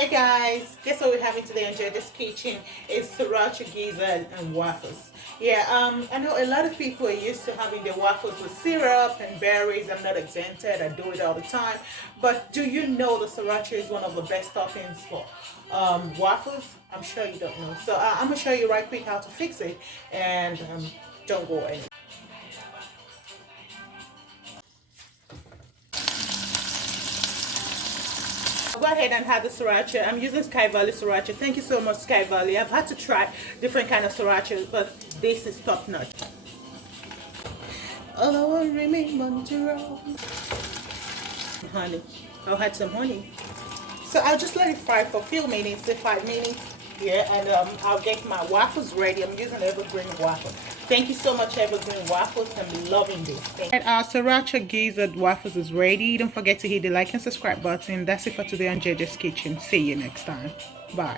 Hey guys, guess what we're having today on Judge's Kitchen is Sriracha Gizzard and Waffles. Yeah, I know a lot of people are used to having their waffles with syrup and berries. I'm not exempted, I do it all the time. But do you know the Sriracha is one of the best toppings for waffles? I'm sure you don't know. So I'm going to show you right quick how to fix it, and don't go anywhere. Go ahead and have the sriracha. I'm using Sky Valley sriracha. Thank you so much, Sky Valley. I've had to try different kind of sriracha, but this is top notch. All I want remain to roll. Honey. I'll add some honey. So I'll just let it fry for a few minutes, say 5 minutes. Yeah, and I'll get my waffles ready. I'm using Evergreen waffles. Thank you so much, Evergreen Waffles. I'm loving this. And our Sriracha Gizzard waffles is ready. Don't forget to hit the like and subscribe button. That's it for today on JJ's Kitchen. See you next time. Bye.